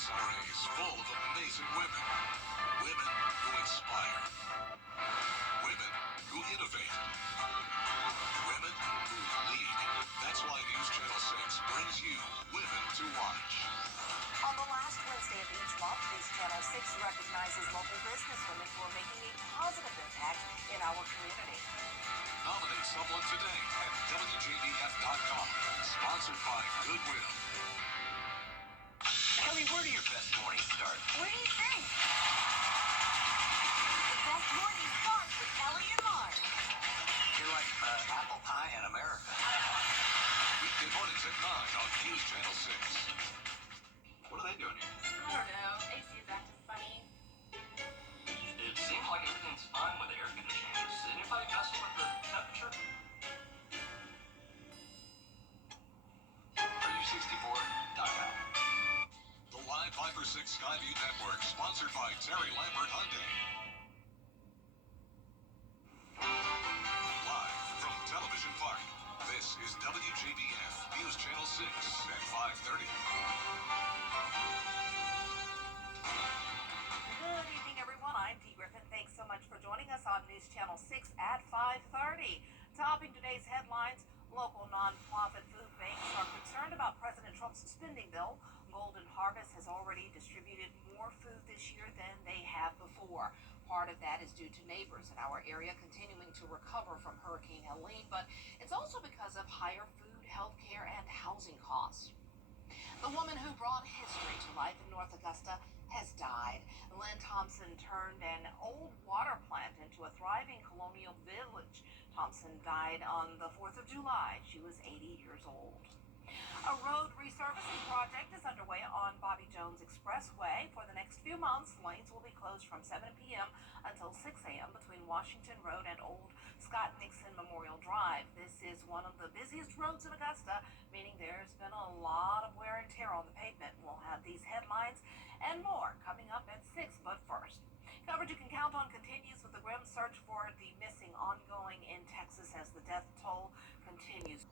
CSRA is full of amazing women. Women who inspire. Women who innovate. Women who lead. That's why News Channel 6 brings you Women to Watch. On the last Wednesday of each month, News Channel 6 recognizes local businesswomen who are making a positive impact in our community. Nominate someone today at WJBF.com. Sponsored by Goodwill. Kelly, where do your best mornings start? What do you think? The best morning starts with Kelly and Mark. You're like apple pie in America. Weekday mornings at 9 on News Channel 6. What are they doing here? I don't know. AC is acting funny. It seems like everything's fine with the air conditioning. Is anybody messing with the temperature? Are you 64.com? The Live 5 for 6 Skyview Network, sponsored by Terry Lambert Hyundai. Live from Television Park, this is WJBF News Channel 6 at 5:30. Good evening, everyone. I'm Dee Griffin. Thanks so much for joining us on News Channel 6 at 5:30. Topping today's headlines, local nonprofit food banks are concerned about President Trump's spending bill. Golden Harvest has already distributed more food this year than they have before. Part of that is due to neighbors in our area continuing to recover from Hurricane Helene, but it's also because of higher food, health care, and housing costs. The woman who brought history to life in North Augusta has died. Lynn Thompson turned an old water plant into a thriving colonial village. Thompson died on the 4th of July. She was 80 years old. A road resurfacing project is underway on Bobby Jones Expressway. For the next few months, lanes will be closed from 7 p.m. until 6 a.m. between Washington Road and Old Scott Nixon Memorial Drive. This is one of the busiest roads in Augusta, meaning there's been a lot of wear and tear on the pavement. We'll have these headlines and more coming up at 6, but first. Coverage you can count on continues with the grim search for the missing ongoing in Texas as the death toll continues.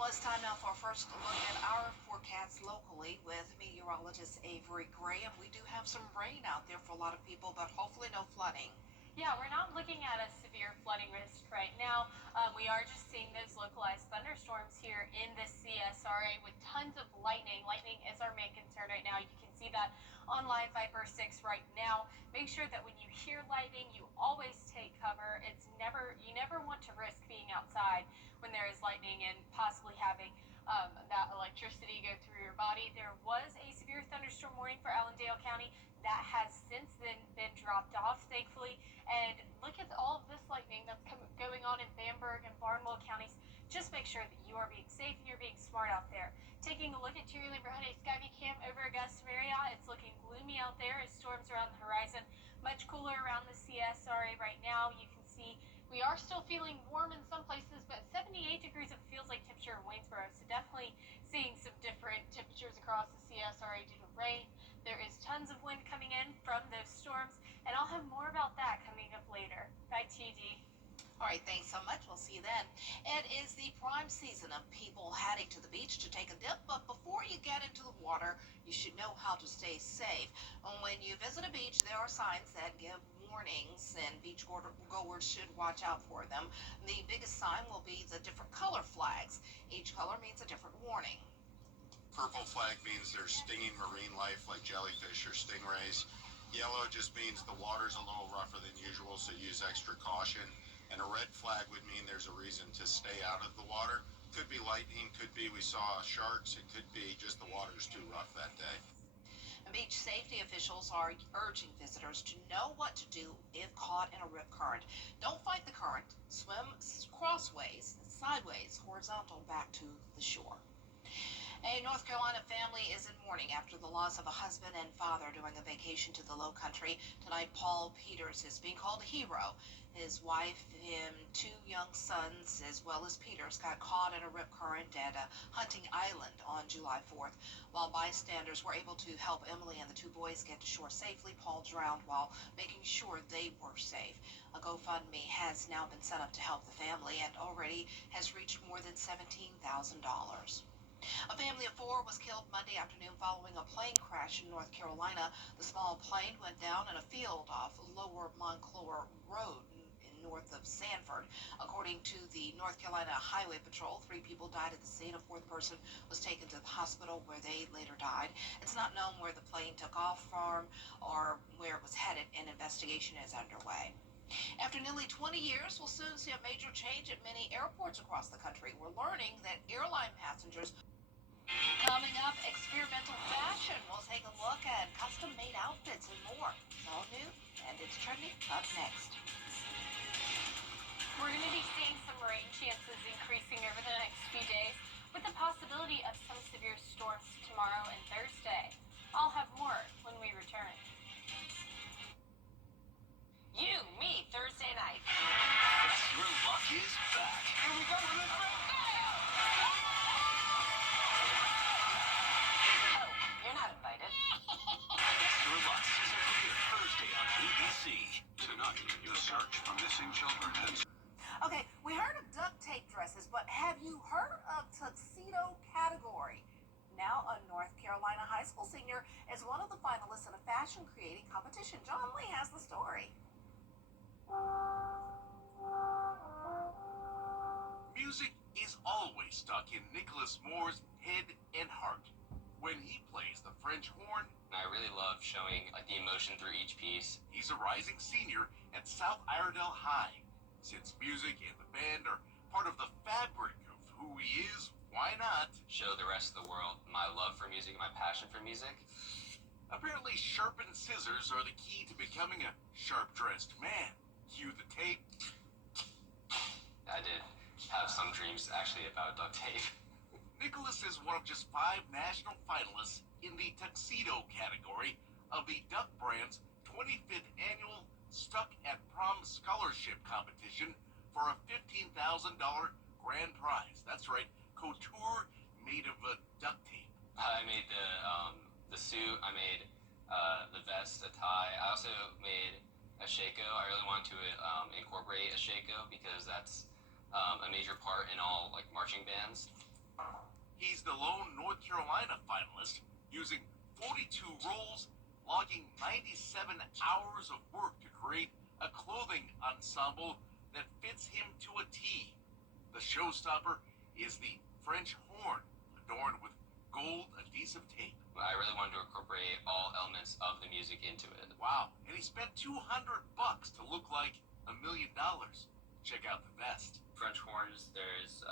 Well, it's time now for our first look at our forecast locally with meteorologist Avery Graham. We do have some rain out there for a lot of people, but hopefully no flooding. Yeah, we're not looking at a severe flooding risk right now. We are just seeing those localized thunderstorms here in the CSRA with tons of lightning. Lightning is our main concern right now. You can see that on line 5 or 6 right now. Make sure that when you hear lightning, you always take cover. You never want to risk being outside when there is lightning and possibly having that electricity go through your body. There was a severe thunderstorm warning for Allendale County. That has since then been dropped off, thankfully. And look at all of this lightning that's going on in Bamberg and Barnwell counties. Just make sure that you are being safe and you're being smart out there. Taking a look at your Labor Hyundai Skyview Cam over Augusta area, it's looking gloomy out there as storms are on the horizon. Much cooler around the CSRA right now. You can see we are still feeling warm in some places, but 78 degrees it feels like temperature in Waynesboro. So definitely seeing some different temperatures across the CSRA due to rain. There is tons of wind coming in from those storms, and I'll have more about that coming up later. Back to you, Dee. All right, thanks so much. We'll see you then. It is the prime season of people heading to the beach to take a dip, but before you get into the water, you should know how to stay safe. When you visit a beach, there are signs that give warnings, and beach goers should watch out for them. The biggest sign will be the different color flags. Each color means a different warning. Purple flag means there's stinging marine life like jellyfish or stingrays. Yellow just means the water's a little rougher than usual, so use extra caution. And a red flag would mean there's a reason to stay out of the water. Could be lightning, could be we saw sharks, it could be just the water's too rough that day. Beach safety officials are urging visitors to know what to do if caught in a rip current. Don't fight the current. Swim crossways, sideways, horizontal back to the shore. A North Carolina family is in mourning after the loss of a husband and father during a vacation to the Lowcountry. Tonight, Paul Peters is being called a hero. His wife and 2 young sons, as well as Peters, got caught in a rip current at Hunting Island on July 4th. While bystanders were able to help Emily and the 2 boys get to shore safely, Paul drowned while making sure they were safe. A GoFundMe has now been set up to help the family and already has reached more than $17,000. A family of four was killed Monday afternoon following a plane crash in North Carolina. The small plane went down in a field off Lower Monclore Road north of Sanford. According to the North Carolina Highway Patrol, 3 people died at the scene. A fourth person was taken to the hospital where they later died. It's not known where the plane took off from or where it was headed. An investigation is underway. After nearly 20 years, we'll soon see a major change at many airports across the country. We're learning that airline passengers. Coming up, experimental fashion. We'll take a look at custom-made outfits and more. It's all new, and it's trending up next. We're going to be seeing some rain chances increasing over the next few days, with the possibility of some severe storms tomorrow and Thursday. I'll have more when we return. You, me, Thursday night. Guess Your Luck is back. Here we go with this right now. Oh, you're not invited. Guess Your Luck season premiere Thursday on ABC. Tonight, the search for missing children has. Okay, we heard of duct tape dresses, but have you heard of tuxedo category? Now, a North Carolina high school senior is one of the finalists in a fashion creating competition. John Lee has the story. Music is always stuck in Nicholas Moore's head and heart. When he plays the French horn, I really love showing like the emotion through each piece. he's a rising senior at South Iredell High. Since music and the band are part of the fabric of who he is, why not? Show the rest of the world my love for music, my passion for music. Apparently, sharpened scissors are the key to becoming a sharp-dressed man. Cue the tape. I did have some dreams actually about duct tape. Nicholas is one of just 5 national finalists in the tuxedo category of the Duck Brand's 25th annual Stuck at Prom Scholarship Competition for a $15,000 grand prize. That's right, couture made of duct tape. I made the suit. I made the vest, a tie. I also made a shako. I really wanted to incorporate a shako because that's a major part in all like marching bands. He's the lone North Carolina finalist, using 42 rolls, logging 97 hours of work to create a clothing ensemble that fits him to a T. The showstopper is the French horn, adorned with gold adhesive tape. I really wanted to incorporate all elements of the music into it. Wow, and he spent $200 to look like $1 million. Check out the vest. French horns, there's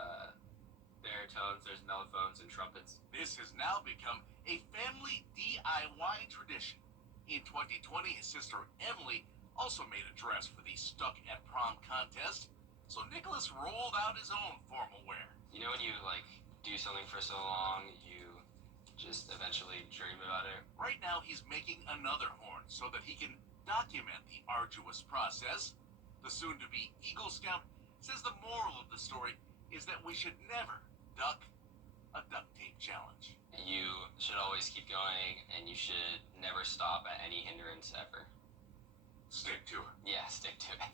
baritones, there's mellophones and trumpets. This has now become a family DIY tradition. In 2020, his sister Emily also made a dress for the Stuck at Prom contest, so Nicholas rolled out his own formal wear. You know when you like do something for so long, you just eventually dream about it. Right now, he's making another horn so that he can document the arduous process. The soon-to-be Eagle Scout says the moral of the story is that we should never duck a duct tape challenge. You should always keep going, and you should never stop at any hindrance ever. Stick to it. Yeah, stick to it.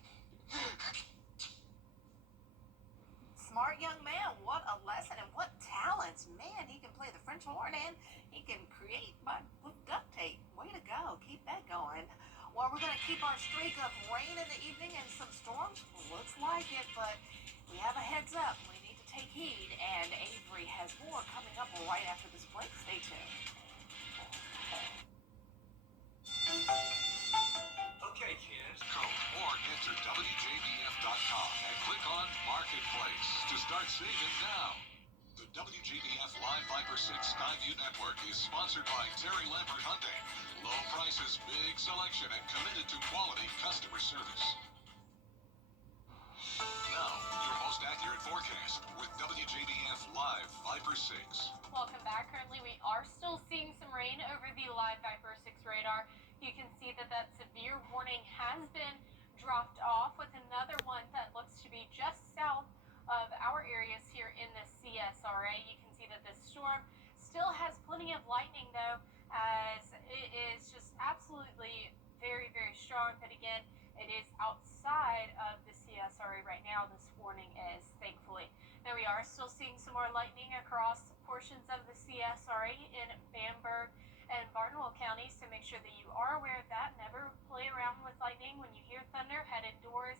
Smart young man, what a lesson and what talents. Man, he can play the French horn and he can create with duct tape. Way to go. Keep that going. Well, we're going to keep our streak of rain in the evening and some storms. Looks like it, but we have a heads up. We need to take heed, and Avery has more coming up right after this break. Stay tuned. Okay, kids. Go or enter WJBF.com and click on Marketplace to start saving now. The WJBF Live Viper 6 Skyview Network is sponsored by Terry Lambert Hyundai. Low prices, big selection, and committed to quality customer service. Now, your most accurate forecast with WJBF Live Viper 6. Welcome back. Currently, we are still seeing some rain over the live Viper 6 radar. You can see that severe warning has been dropped off, with another one that looks to be just south of our areas here in the CSRA. You can see that this storm still has plenty of lightning, though, as it is just absolutely very, very strong. But again, it is outside of the CSRA right now. This warning is, thankfully. Now, we are still seeing some more lightning across portions portions of the CSRA in Bamberg and Barnwell counties, so make sure that you are aware of that. Never play around with lightning. When you hear thunder, head indoors.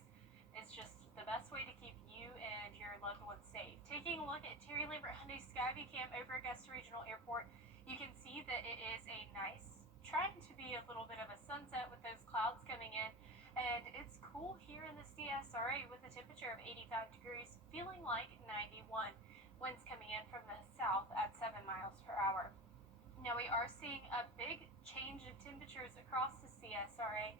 It's just the best way to keep you and your loved ones safe. Taking a look at Terry Lambert Hyundai Skyview Cam over Augusta Regional Airport, you can see that it is a nice, trying to be a little bit of a sunset with those clouds coming in, and it's cool here in the CSRA with a temperature of 85 degrees, feeling like 91. Winds coming in from the south at 7 miles per hour. Now we are seeing a big change in temperatures across the CSRA.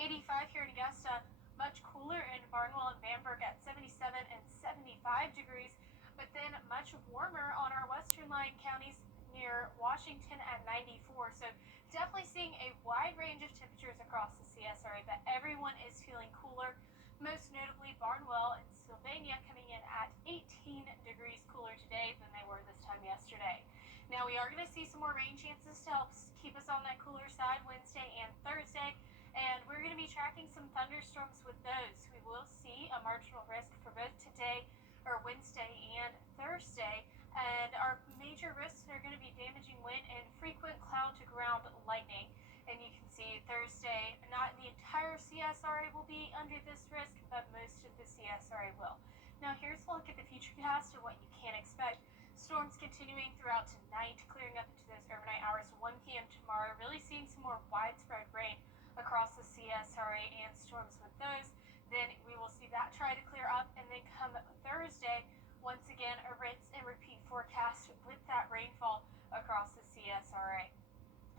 85 here in Augusta, much cooler in Barnwell and Bamberg at 77 and 75 degrees, but then much warmer on our western line counties near Washington at 94. So definitely seeing a wide range of temperatures across the CSRA, but everyone is feeling cooler. Most notably Barnwell and Sylvania coming in at 18 degrees cooler today than they were this time yesterday. Now we are going to see some more rain chances to help keep us on that cooler side Wednesday and Thursday, and we're going to be tracking some thunderstorms with those. We will see a marginal risk for both today, or Wednesday and Thursday, and our major risks are going to be damaging wind and frequent cloud to ground lightning. And you can see Thursday, not the entire CSRA will be under this risk, but most of the CSRA will. Now here's a look at the futurecast and what you can expect. Storms continuing throughout tonight, clearing up into those overnight hours, 1 p.m. tomorrow, really seeing some more widespread rain across the CSRA and storms with those. Then we will see that try to clear up, and then come Thursday, once again, a rinse and repeat forecast with that rainfall across the CSRA.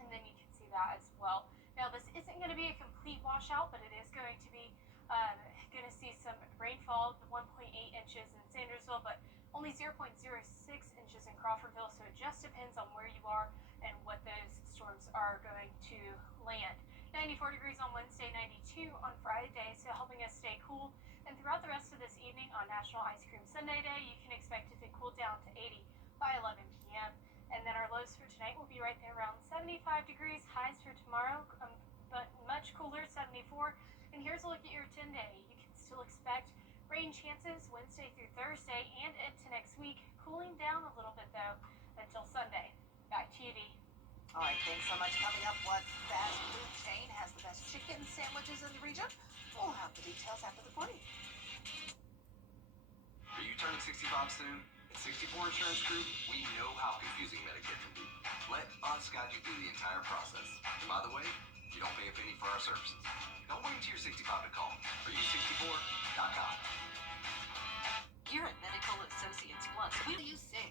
And then you can see that as well. Now this isn't going to be a complete washout, but it is going to be going to see some rainfall, 1.8 inches in Sandersville, but only 0.06 inches in Crawfordville, so it just depends on where you are and what those storms are going to land. 94 degrees on Wednesday, 92 on Friday, so helping us stay cool. And throughout the rest of this evening on National Ice Cream Sunday Day, you can expect it to cool down to 80 by 11 p.m. And then our lows for tonight will be right there around 75 degrees, highs for tomorrow, but much cooler, 74. And here's a look at your 10-day. You can still expect rain chances Wednesday through Thursday and into next week, cooling down a little bit though until Sunday. Back to you, Dee. All right, thanks so much. Coming up, what fast food chain has the best chicken sandwiches in the region? We'll have the details after the break. Are you turning 65 soon? At 64 Insurance Group, we know how confusing Medicare can be. Let us guide you through the entire process. And by the way, you don't pay a penny for our services. Don't wait until you're 65 to call. Are you64.com. Here at Medical Associates Plus, we'll use 6.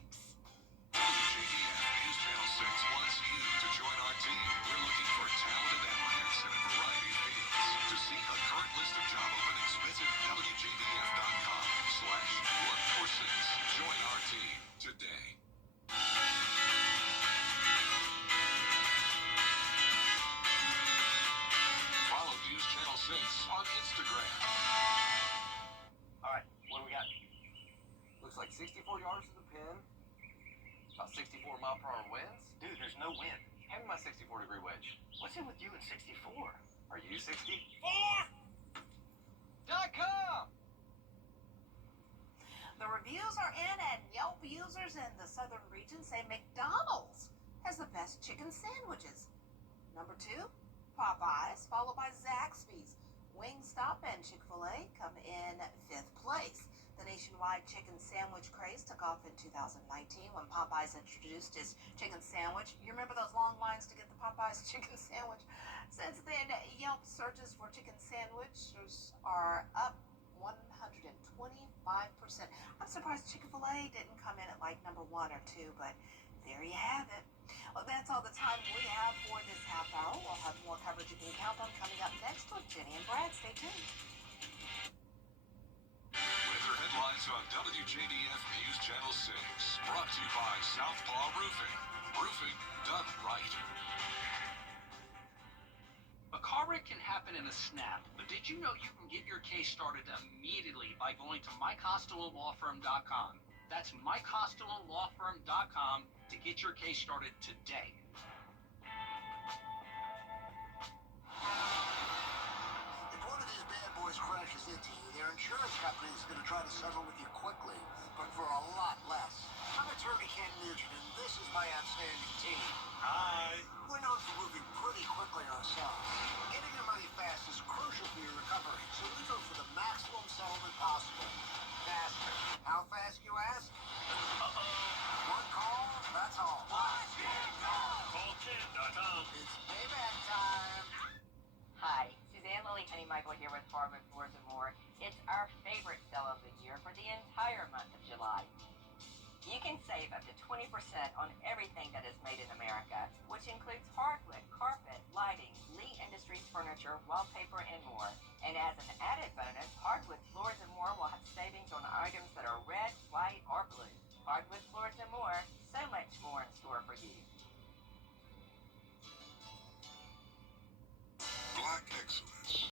WJBF News Channel 6 wants you to join our team. We're looking for talented applicants in a variety of fields. To see a current list of job openings, visit WJBF.com/work-for-6. Join our team today. Follow News Channel 6 on Instagram. All right, what do we got? Looks like 64 yards to the pin. About 64 mile per hour winds. Dude, there's no wind. Hand me my 64-degree wedge. What's it with you and 64? Are you 64? The reviews are in, and Yelp users in the southern region say McDonald's has the best chicken sandwiches. Number 2, Popeyes, followed by Zaxby's. Wingstop and Chick-fil-A come in 5th place. The nationwide chicken sandwich craze took off in 2019 when Popeyes introduced its chicken sandwich. You remember those long lines to get the Popeyes chicken sandwich? Since then, Yelp searches for chicken sandwiches are up 125%. I'm surprised Chick-fil-A didn't come in at like number 1 or 2, but there you have it. Well, that's all the time we have for this half hour. We'll have more coverage you can count on coming up next with Jenny and Brad. Stay tuned. Weather headlines on WJBF News Channel 6. Brought to you by Southpaw Roofing. Roofing done right. A car wreck can happen in a snap, but did you know you can get your case started immediately by going to mycostellolawfirm.com? That's mycostellolawfirm.com to get your case started today. If one of these bad boys crashes into you, their insurance company is going to try to settle with you quickly, but for a lot less. I'm attorney Ken Nugent, and WJBF.com. It's payback time. Hi, Suzanne Lily Henny Michael here with Hardwood Floors and More. It's our favorite sale of the year for the entire month of July. You can save up to 20% on everything that is made in America, which includes hardwood, carpet, lighting, Lee Industries furniture, wallpaper, and more. And as an added bonus, Hardwood Floors and More will have savings on items that are red, white, or blue. Hardwood Floors and More, so much more in store for you. Black excellence.